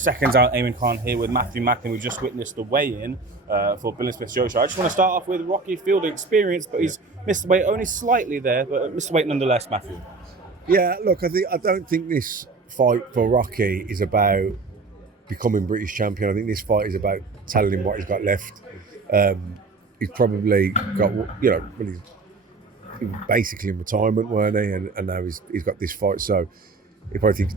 Seconds Out, Ayman Khan here with Matthew Macklin. We've just witnessed the weigh-in for Bill and Smith's Joshi. I just want to start off with Rocky Fielding experience, but he's missed the weight only slightly there, but missed the weight nonetheless, Matthew. Yeah, look, I don't think this fight for Rocky is about becoming British champion. I think this fight is about telling him what he's got left. He's probably got, he was basically in retirement, weren't he? And now he's got this fight. So he probably thinks,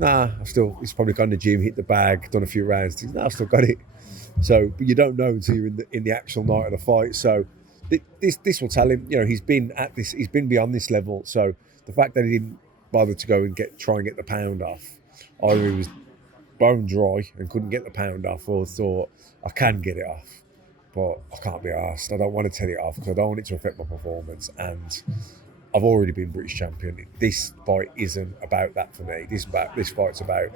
he's probably gone to the gym, hit the bag, done a few rounds. Thinks, I've still got it. So, but you don't know until you're in the actual night of the fight. So this will tell him, he's been beyond this level. So the fact that he didn't bother to go and try and get the pound off, either he was bone dry and couldn't get the pound off, or thought, I can get it off, but I can't be arsed. I don't want to take it off because I don't want it to affect my performance. And I've already been British champion. This fight isn't about that for me. This fight's about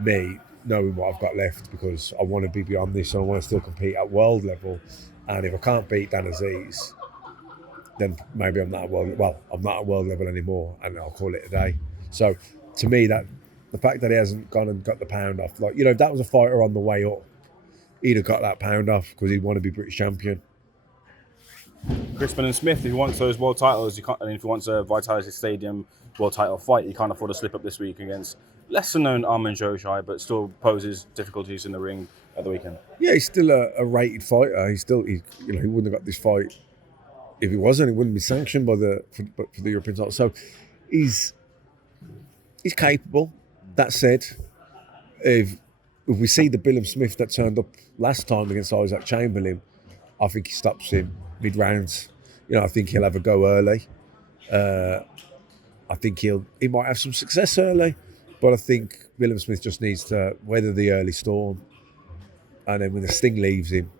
me knowing what I've got left, because I want to be beyond this and I want to still compete at world level. And if I can't beat Dan Aziz, then maybe I'm not at world level anymore, and I'll call it a day. So to me, that the fact that he hasn't gone and got the pound off, if that was a fighter on the way up, he'd have got that pound off because he'd want to be British champion. Bill and Smith, if he wants those world titles, and if he wants a Vitality Stadium world title fight, he can't afford to slip up this week against lesser-known Armin Joshi, but still poses difficulties in the ring at the weekend. Yeah, he's still a rated fighter. He wouldn't have got this fight if he wasn't. He wouldn't be sanctioned for the European title. So he's capable. That said, if we see the Bill and Smith that turned up last time against Isaac Chamberlain, I think he stops him mid-rounds. I think he'll have a go early. I think he might have some success early, but I think Bill and Smith just needs to weather the early storm, and then when the sting leaves him,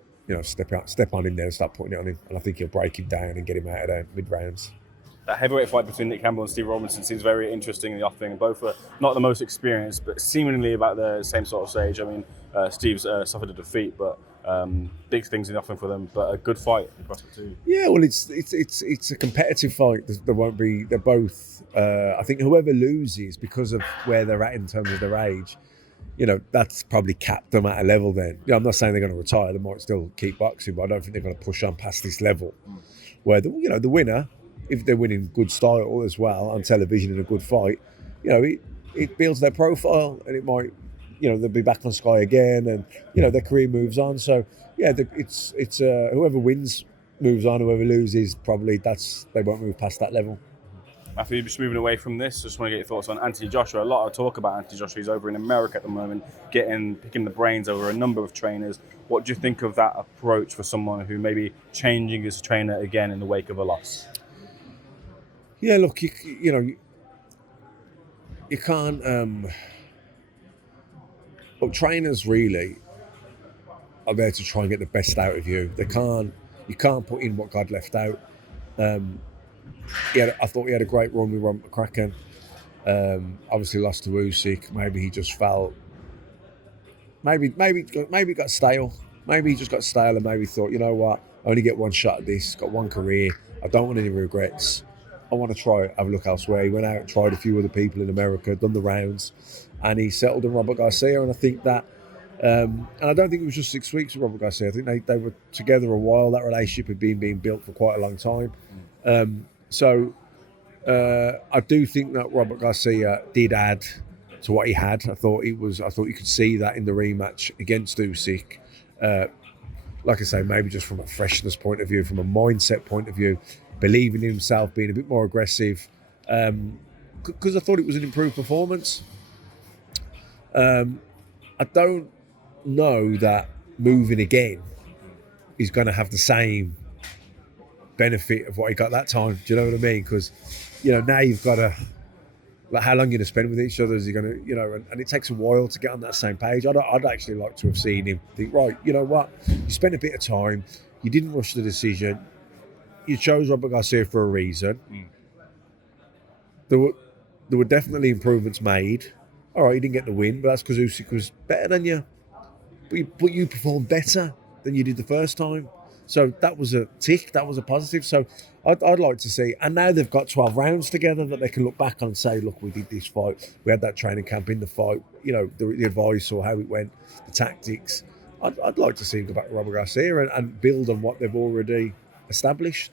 step on him there and start putting it on him, and I think he'll break him down and get him out of there mid-rounds. That heavyweight fight between Nick Campbell and Steve Robinson seems very interesting in the offing. Both are not the most experienced, but seemingly about the same sort of stage. I mean, Steve's suffered a defeat, but big things in the offing for them. But a good fight across the two. Yeah, well, it's a competitive fight. There won't be. They're both. I think whoever loses, because of where they're at in terms of their age, that's probably capped them at a level. Then, I'm not saying they're going to retire. They might still keep boxing, but I don't think they're going to push on past this level. Where the winner, if they're winning good style as well on television in a good fight, it builds their profile, and it might, they'll be back on Sky again, and their career moves on. So yeah, it's whoever wins moves on. Whoever loses, probably they won't move past that level. Matthew, just moving away from this, just want to get your thoughts on Anthony Joshua. A lot of talk about Anthony Joshua. He's over in America at the moment, picking the brains over a number of trainers. What do you think of that approach for someone who may be changing his trainer again in the wake of a loss? Yeah, look, you can't. Trainers really are there to try and get the best out of you. You can't put in what God left out. I thought he had a great run with Robert McCracken. Obviously lost to Usyk. Maybe he just felt. Maybe got stale. Maybe he just got stale, and maybe thought, you know what, I only get one shot at this. Got one career. I don't want any regrets. I want to have a look elsewhere. He went out and tried a few other people in America, done the rounds, and he settled on Robert Garcia. And I think that, and I don't think it was just 6 weeks with Robert Garcia. I think they were together a while. That relationship had been being built for quite a long time. I do think that Robert Garcia did add to what he had. I thought you could see that in the rematch against Usyk. Like I say, maybe just from a freshness point of view, from a mindset point of view, believing in himself, being a bit more aggressive, because I thought it was an improved performance. I don't know that moving again is going to have the same benefit of what he got that time. Do you know what I mean? Because, now you've got to, how long are you going to spend with each other? Is he going to, and it takes a while to get on that same page. I'd actually like to have seen him think, right, you know what? You spent a bit of time. You didn't rush the decision. You chose Robert Garcia for a reason. There were definitely improvements made. All right, you didn't get the win, but that's because Usyk was better than you. But you performed better than you did the first time. So that was a tick. That was a positive. So I'd like to see. And now they've got 12 rounds together that they can look back on and say, look, we did this fight. We had that training camp in the fight. You know, the advice or how it went, the tactics. I'd like to see him go back to Robert Garcia and build on what they've already established.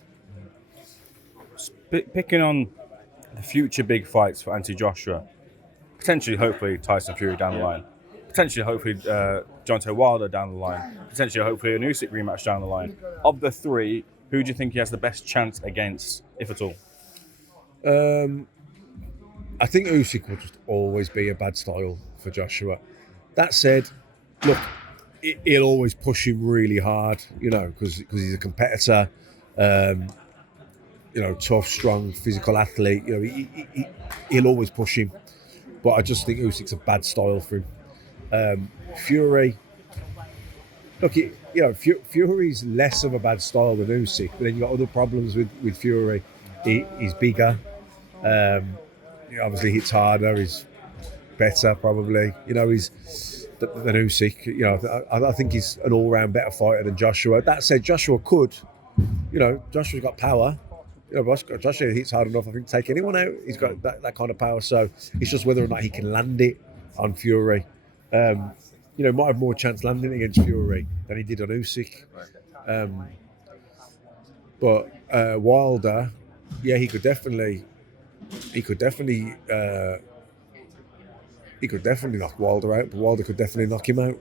Picking on the future big fights for Anthony Joshua, potentially, hopefully, Tyson Fury down the line. Potentially, hopefully, Deontay Wilder down the line. Potentially, hopefully, an Usyk rematch down the line. Of the three, who do you think he has the best chance against, if at all? I think Usyk will just always be a bad style for Joshua. That said, look, he'll always push him really hard, you know, because he's a competitor. You know, tough, strong, physical athlete. You know, he'll always push him. But I just think Usyk's a bad style for him. Fury, look, Fury's less of a bad style than Usyk, but then you've got other problems with Fury. He's bigger. He obviously hits harder. He's better, probably. You know, he's than Usyk. You know, I think he's an all-round better fighter than Joshua. That said, Joshua could. You know, Joshua's got power. You know, Joshua hits hard enough, I think, to take anyone out. He's got that kind of power. So it's just whether or not he can land it on Fury. You know, might have more chance landing against Fury than he did on Usyk. But Wilder, yeah, he could definitely knock Wilder out. But Wilder could definitely knock him out.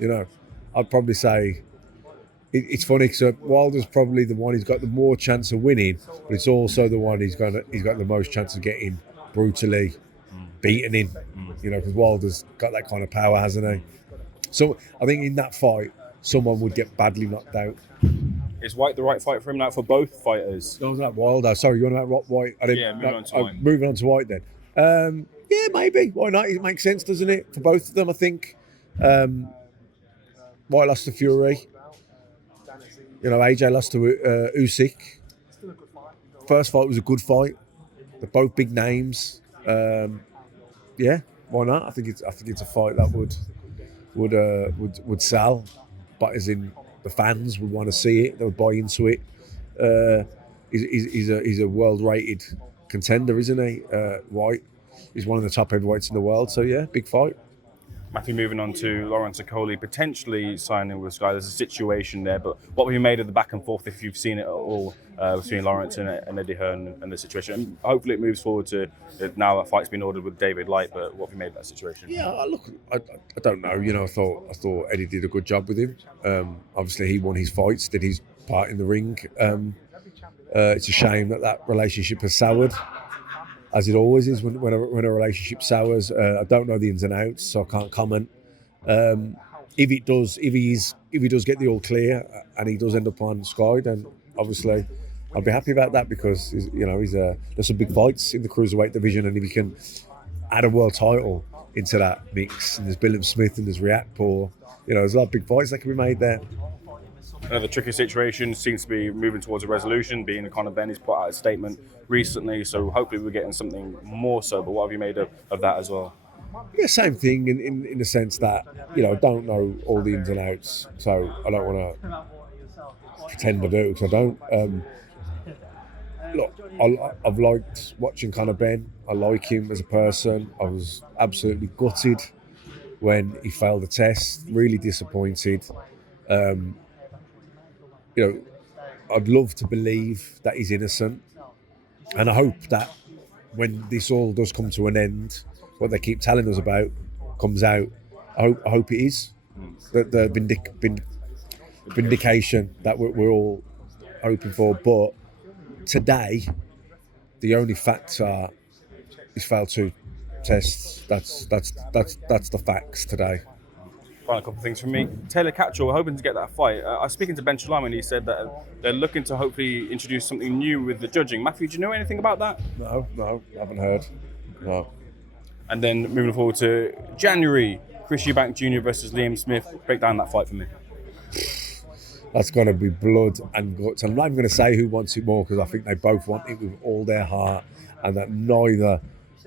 You know, I'd probably say. It's funny because Wilder's probably the one who's got the more chance of winning, but it's also the one he's got the most chance of getting brutally beaten in. You know, because Wilder's got that kind of power, hasn't he? So I think in that fight, someone would get badly knocked out. Is White the right fight for him now for both fighters? No, that Wilder. Sorry, you want about White? Moving on to White. Moving on to White then. Yeah, maybe. Why not? It makes sense, doesn't it? For both of them, I think. White lost to Fury. You know, AJ lost to Usyk. First fight was a good fight. They're both big names. Yeah, why not? I think it's a fight that would sell, but as in the fans would want to see it. They would buy into it. He's a world-rated contender, isn't he? White. He's one of the top heavyweights in the world. So yeah, big fight. Matthew, moving on to Lawrence and Coley potentially signing with Sky. There's a situation there, but what have you made of the back and forth, if you've seen it at all, between Lawrence and Eddie Hearn and the situation? And hopefully it moves forward to now that fight's been ordered with David Light, but what have you made of that situation? Yeah, look, I don't know. You know, I thought Eddie did a good job with him. Obviously, he won his fights, did his part in the ring. It's a shame that relationship has soured, as it always is when a relationship sours. I don't know the ins and outs, so I can't comment. If he does get the all clear and he does end up on Sky, then obviously I'll be happy about that because there's some big fights in the cruiserweight division, and if he can add a world title into that mix, and there's Billam Smith and there's Riakporhe, there's a lot of big fights that can be made there. Another tricky situation seems to be moving towards a resolution, being CONOR BENN. He's put out a statement recently, so hopefully we're getting something more so, but what have you made of that as well? Yeah, same thing in the sense that, I don't know all the ins and outs, so I don't want to pretend I do, because I don't. Look, I've liked watching CONOR BENN. I like him as a person. I was absolutely gutted when he failed the test, really disappointed. I'd love to believe that he's innocent, and I hope that when this all does come to an end, what they keep telling us about comes out. I hope it is the vindication that we're all hoping for. But today, the only facts are he's failed 2 tests. That's the facts today. Final couple of things from me. Taylor Catchall, we're hoping to get that fight. I was speaking to Ben Shalom and he said that they're looking to hopefully introduce something new with the judging. Matthew, do you know anything about that? No, haven't heard. No. And then moving forward to January, Chris Eubank Jr. versus Liam Smith. Break down that fight for me. That's going to be blood and guts. I'm not even going to say who wants it more because I think they both want it with all their heart, and that neither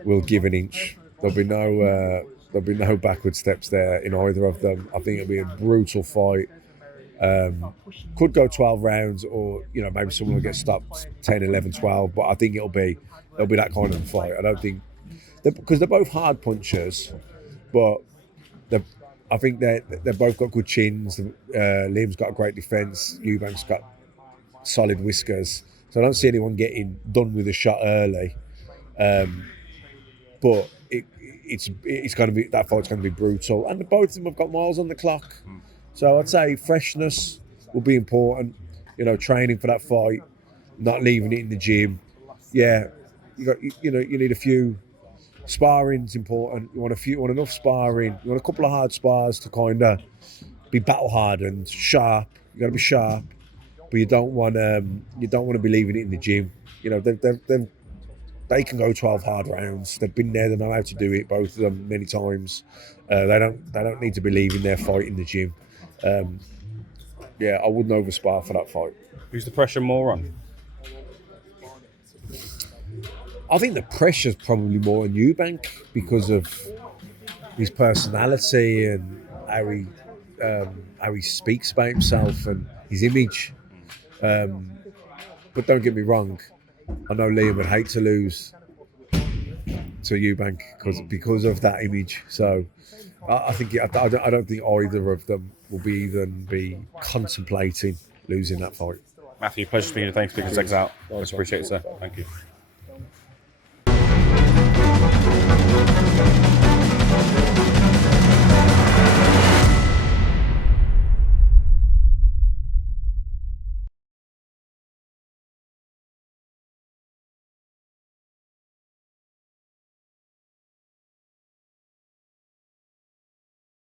will give an inch. There'll be no backward steps there in either of them. I think it'll be a brutal fight. Could go 12 rounds, or maybe someone will get stopped 10, 11, 12. But I think it'll be that kind of fight. I don't think because they're both hard punchers, but I think they've both got good chins. Liam's got a great defence. Eubank's got solid whiskers, so I don't see anyone getting done with a shot early. But it's going to be, that fight's going to be brutal, and both of them have got miles on the clock. So I'd say freshness will be important. Training for that fight, not leaving it in the gym. Yeah, you need a few. Sparring's important. You want enough sparring. You want a couple of hard spars to kind of be battle hardened, sharp. You got to be sharp, but you don't want to be leaving it in the gym. They can go 12 hard rounds. They've been there. They know how to do it. Both of them many times. They don't need to be leaving their fight in the gym. I wouldn't overspar for that fight. Who's the pressure more on? I think the pressure's probably more on Eubank because of his personality and how he speaks about himself and his image. But don't get me wrong, I know Liam would hate to lose to Eubank because of that image. So I don't think either of them will even be contemplating losing that fight. Matthew, pleasure speaking to you. Thanks for taking SecondsOut. Much appreciate it, sir. Thank you.